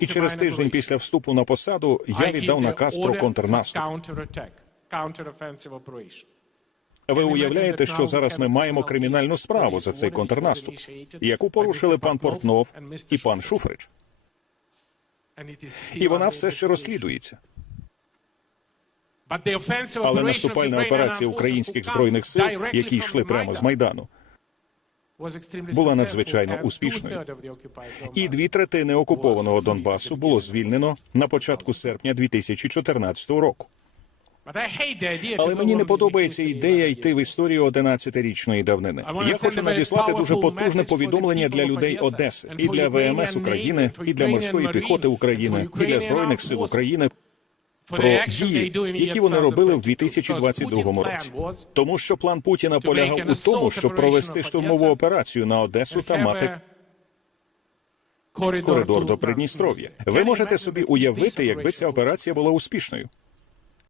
І через тиждень після вступу на посаду я віддав наказ про контрнаступ. Ви уявляєте, що зараз ми маємо кримінальну справу за цей контрнаступ, яку порушили пан Портнов і пан Шуфрич. І вона все ще розслідується. Але наступальна операція українських збройних сил, які йшли прямо з майдану, була надзвичайно успішною. і дві третини окупованого Донбасу було звільнено на початку серпня 2014 року. Але мені не подобається ідея йти в історію 11-річної давнини. Я хочу надіслати дуже потужне повідомлення для людей Одеси і для ВМС України, і для морської піхоти України, і для збройних сил України про дії, які вони робили в 2022 році. Тому що план Путіна полягав у тому, щоб провести штурмову операцію на Одесу та мати коридор до Придністров'я. Ви можете собі уявити, якби ця операція була успішною.